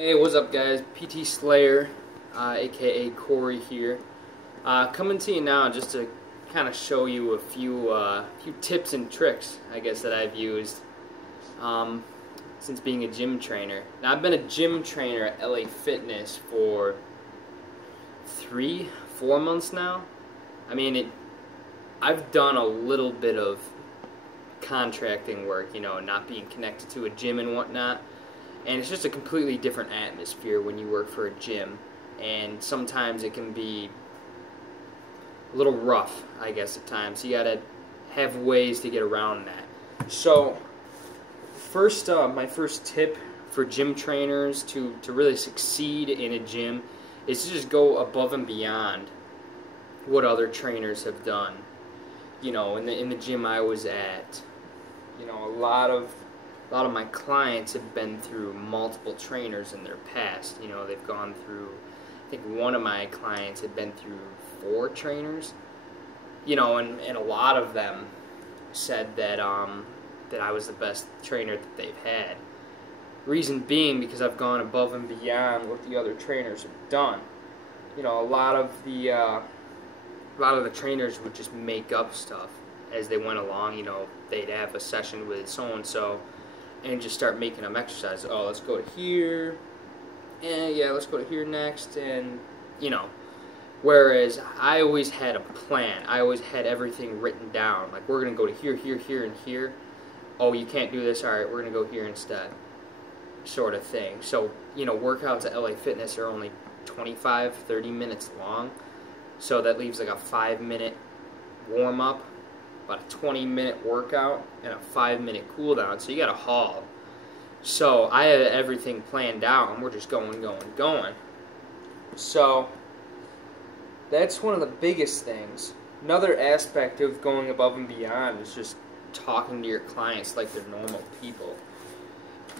Hey, what's up guys? PT Slayer, aka Corey here. Coming to you now just to kind of show you a few tips and tricks, I guess, that I've used since being a gym trainer. Now, I've been a gym trainer at LA Fitness for 3-4 months now. I mean, I've done a little bit of contracting work, you know, not being connected to a gym and whatnot. And it's just a completely different atmosphere when you work for a gym. And sometimes it can be a little rough, I guess, at times. You gotta have ways to get around that. So, my first tip for gym trainers to really succeed in a gym is to just go above and beyond what other trainers have done. You know, in the gym I was at, you know, a lot of my clients have been through multiple trainers in their past. You know, they've gone through, I think one of my clients had been through 4 trainers. You know, and a lot of them said that that I was the best trainer that they've had. Reason being because I've gone above and beyond what the other trainers have done. You know, a lot of the trainers would just make up stuff as they went along. You know, they'd have a session with so-and-so and just start making them exercise. Oh, let's go to here, and yeah, let's go to here next, and, you know. Whereas I always had a plan. I always had everything written down. Like, we're going to go to here, here, here, and here. Oh, you can't do this? Alright, we're going to go here instead. Sort of thing. So, you know, workouts at LA Fitness are only 25, 30 minutes long. So that leaves like a 5-minute warm-up, about a 20-minute workout, and a 5-minute cool-down. So you got to haul. So I had everything planned out, and we're just going. So that's one of the biggest things. Another aspect of going above and beyond is just talking to your clients like they're normal people.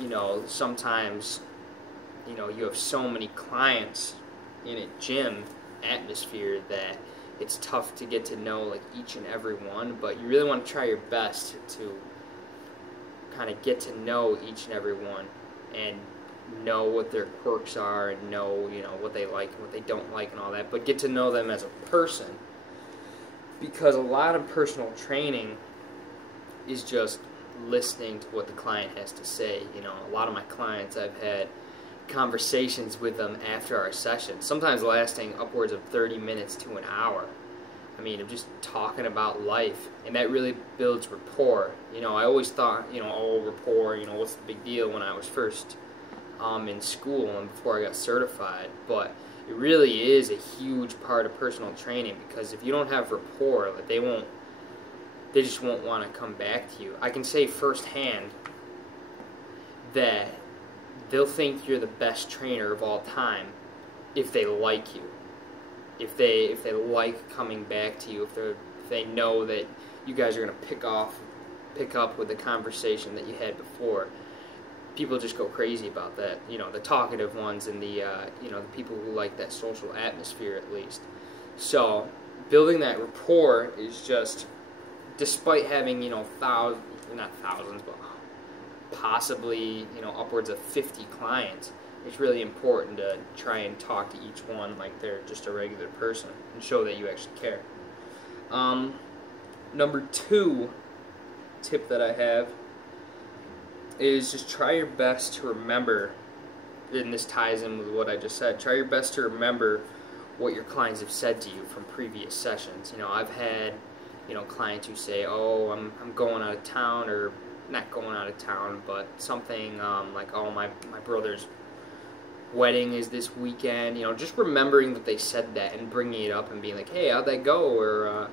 You know, sometimes, you know, you have so many clients in a gym atmosphere that it's tough to get to know like each and every one, but you really want to try your best to kind of get to know each and every one and know what their quirks are and know, you know, what they like and what they don't like and all that, but get to know them as a person. Because a lot of personal training is just listening to what the client has to say. You know, a lot of my clients, I've had conversations with them after our session, sometimes lasting upwards of 30 minutes to an hour. I mean, I'm just talking about life, and that really builds rapport. You know, I always thought, you know, oh, rapport, you know, what's the big deal when I was first in school and before I got certified, but it really is a huge part of personal training, because if you don't have rapport, like, they just won't want to come back to you. I can say firsthand that they'll think you're the best trainer of all time if they like you. If they like coming back to you, if they know that you guys are going to pick up with the conversation that you had before. People just go crazy about that. You know, the talkative ones and the you know, the people who like that social atmosphere at least. So building that rapport is just, despite having, you know, not thousands, but possibly, you know, upwards of 50 clients, it's really important to try and talk to each one like they're just a regular person and show that you actually care. Number 2 tip that I have is just try your best to remember, and this ties in with what I just said, try your best to remember what your clients have said to you from previous sessions. You know, I've had, you know, clients who say, oh, I'm going out of town, or not going out of town, but something like, oh, my brother's wedding is this weekend. You know, just remembering that they said that and bringing it up and being like, hey, how'd that go? Or,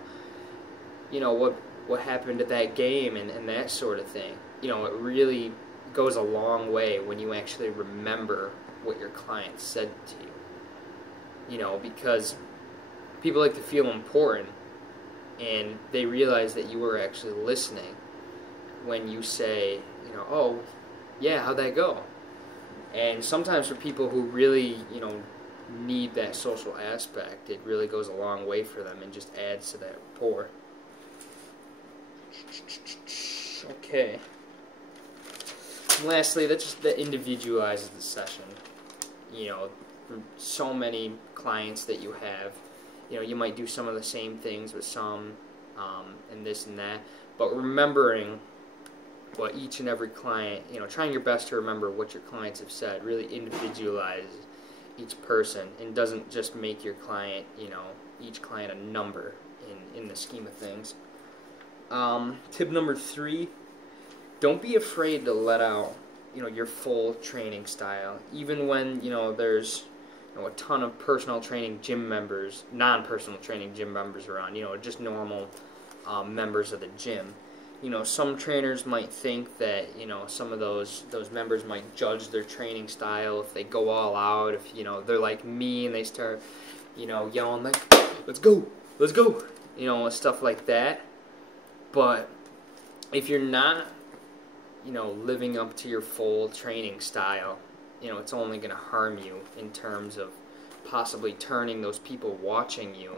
you know, what happened at that game, and that sort of thing. You know, it really goes a long way when you actually remember what your client said to you. You know, because people like to feel important, and they realize that you were actually listening when you say, you know, oh, yeah, how'd that go? And sometimes for people who really, you know, need that social aspect, it really goes a long way for them and just adds to that rapport. Okay. And lastly, that individualizes the session. you know, so many clients that you have. You know, you might do some of the same things with some, and this and that, but remembering what each and every client, you know, trying your best to remember what your clients have said, really individualize each person, and doesn't just make your client, you know, each client a number in the scheme of things. Tip number 3, don't be afraid to let out, you know, your full training style, even when, you know, there's, you know, a ton of personal training gym members, non-personal training gym members around, you know, just normal members of the gym. You know, some trainers might think that, you know, some of those members might judge their training style if they go all out, if, you know, they're like me and they start, you know, yelling like, let's go, you know, stuff like that. But if you're not, you know, living up to your full training style, you know, it's only going to harm you in terms of possibly turning those people watching you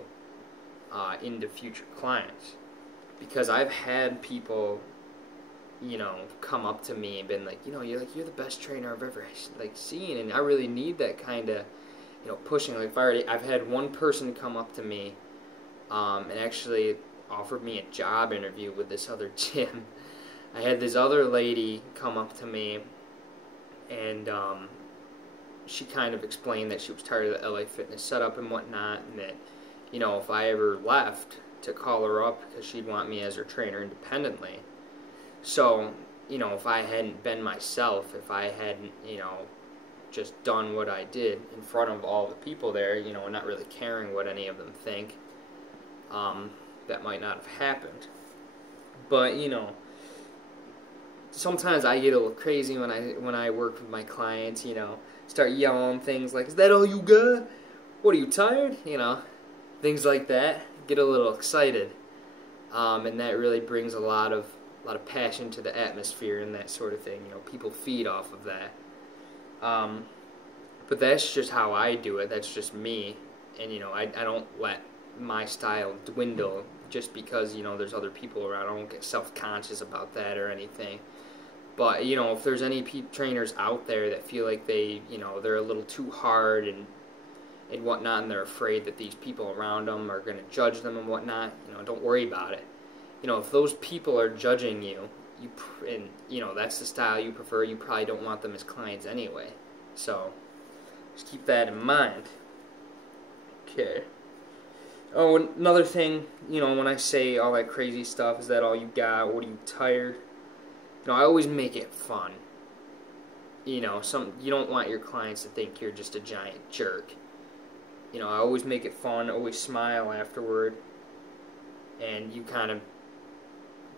into future clients. Because I've had people, you know, come up to me and been like, you know, you're the best trainer I've ever like seen, and I really need that kind of, you know, pushing. Like I've had one person come up to me, and actually offered me a job interview with this other gym. I had this other lady come up to me, and she kind of explained that she was tired of the LA Fitness setup and whatnot, and that, you know, if I ever left, to call her up because she'd want me as her trainer independently. So, you know, if I hadn't been myself, if I hadn't, you know, just done what I did in front of all the people there, you know, and not really caring what any of them think, that might not have happened. But, you know, sometimes I get a little crazy when I work with my clients, you know, start yelling things like, is that all you got? What, are you tired? You know, things like that. Get a little excited, and that really brings a lot of passion to the atmosphere and that sort of thing. You know, people feed off of that. But that's just how I do it. That's just me, and you know, I don't let my style dwindle just because, you know, there's other people around. I don't get self-conscious about that or anything. But, you know, if there's any trainers out there that feel like they, you know, they're a little too hard and whatnot, and they're afraid that these people around them are going to judge them and whatnot, you know, don't worry about it. You know, if those people are judging you, and, you know, that's the style you prefer, you probably don't want them as clients anyway. So, just keep that in mind. Okay. Oh, another thing, you know, when I say all that crazy stuff, is that all you got? What, are you tired? You know, I always make it fun. You know, you don't want your clients to think you're just a giant jerk. You know, I always make it fun, always smile afterward, and you kind of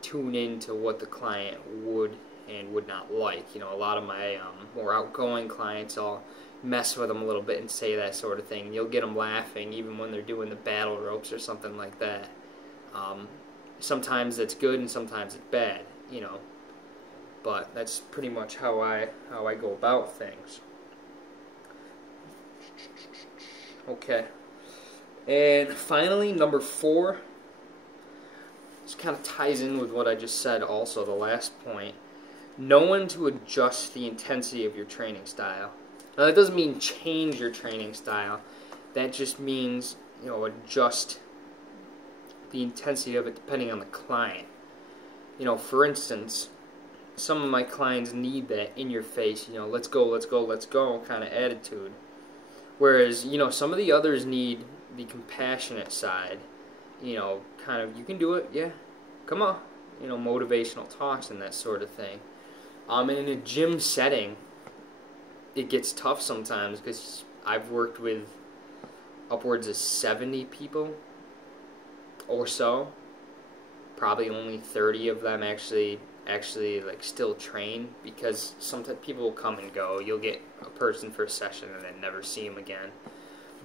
tune into what the client would and would not like. You know, a lot of my more outgoing clients, I'll mess with them a little bit and say that sort of thing. You'll get them laughing even when they're doing the battle ropes or something like that. Sometimes it's good and sometimes it's bad, you know, but that's pretty much how I go about things. Okay, and finally, number 4, this kind of ties in with what I just said also, the last point. Know when to adjust the intensity of your training style. Now, that doesn't mean change your training style. That just means, you know, adjust the intensity of it depending on the client. You know, for instance, some of my clients need that in-your-face, you know, let's go kind of attitude. Whereas, you know, some of the others need the compassionate side. You know, kind of, you can do it, yeah, come on. You know, motivational talks and that sort of thing. And in a gym setting, it gets tough sometimes because I've worked with upwards of 70 people or so. Probably only 30 of them actually like still train, because sometimes people will come and go. You'll get a person for a session and then never see them again.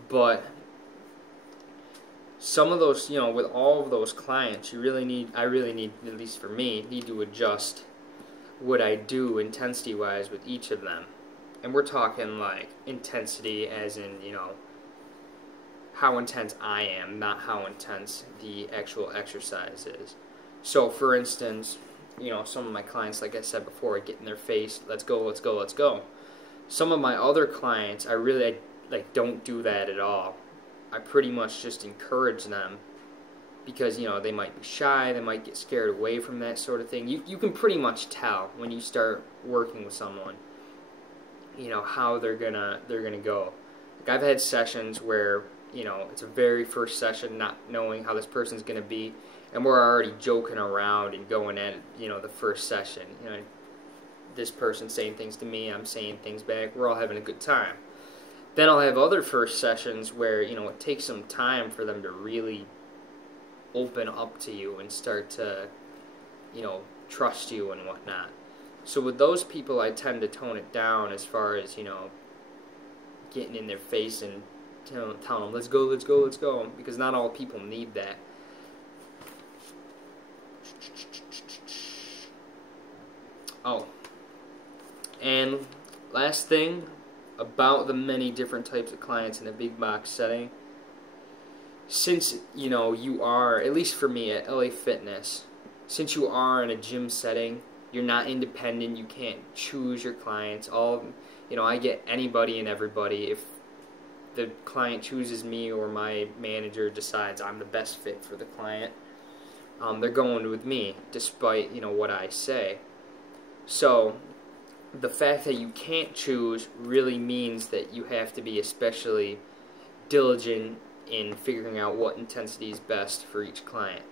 But some of those, you know, with all of those clients, I really need, at least for me, need to adjust what I do intensity-wise with each of them. And we're talking like intensity as in, you know, how intense I am, not how intense the actual exercise is. So, for instance, you know, some of my clients, like I said before, get in their face, let's go. Some of my other clients, I like don't do that at all. I pretty much just encourage them because, you know, they might be shy, they might get scared away from that sort of thing. You can pretty much tell when you start working with someone, you know, how they're gonna go. Like, I've had sessions where, you know, it's a very first session, not knowing how this person's gonna be, and we're already joking around and going at, you know, the first session. You know, this person saying things to me, I'm saying things back, we're all having a good time. Then I'll have other first sessions where, you know, it takes some time for them to really open up to you and start to, you know, trust you and whatnot. So with those people, I tend to tone it down as far as, you know, getting in their face and telling them, let's go, let's go, let's go, because not all people need that. Oh, and last thing about the many different types of clients in a big box setting, since, you know, you are, at least for me at LA Fitness, since you are in a gym setting, you're not independent, you can't choose your clients. You know, I get anybody and everybody. If the client chooses me or my manager decides I'm the best fit for the client, they're going with me despite, you know, what I say. So the fact that you can't choose really means that you have to be especially diligent in figuring out what intensity is best for each client.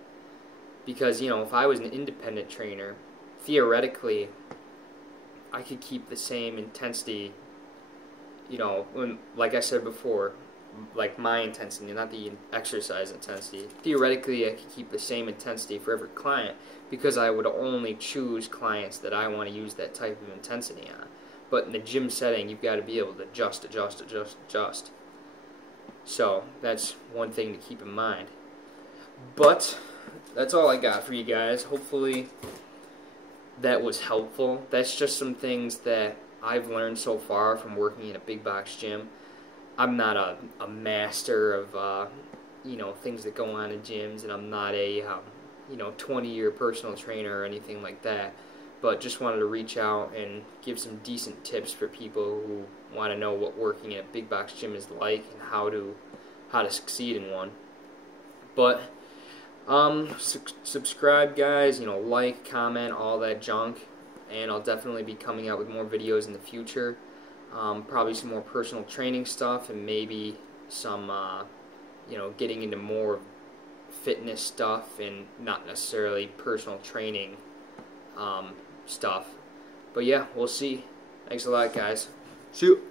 Because, you know, if I was an independent trainer, theoretically, I could keep the same intensity, you know, like I said before, like my intensity, not the exercise intensity. Theoretically, I could keep the same intensity for every client because I would only choose clients that I want to use that type of intensity on. But in the gym setting, you've got to be able to adjust. So that's one thing to keep in mind. But that's all I got for you guys. Hopefully that was helpful. That's just some things that I've learned so far from working in a big box gym. I'm not a master of you know, things that go on in gyms, and I'm not a you know, 20-year personal trainer or anything like that. But just wanted to reach out and give some decent tips for people who want to know what working in a big box gym is like and how to succeed in one. But subscribe, guys. You know, like, comment, all that junk, and I'll definitely be coming out with more videos in the future. Probably some more personal training stuff, and maybe some you know, getting into more fitness stuff and not necessarily personal training stuff. But yeah, we'll see. Thanks a lot, guys. See you.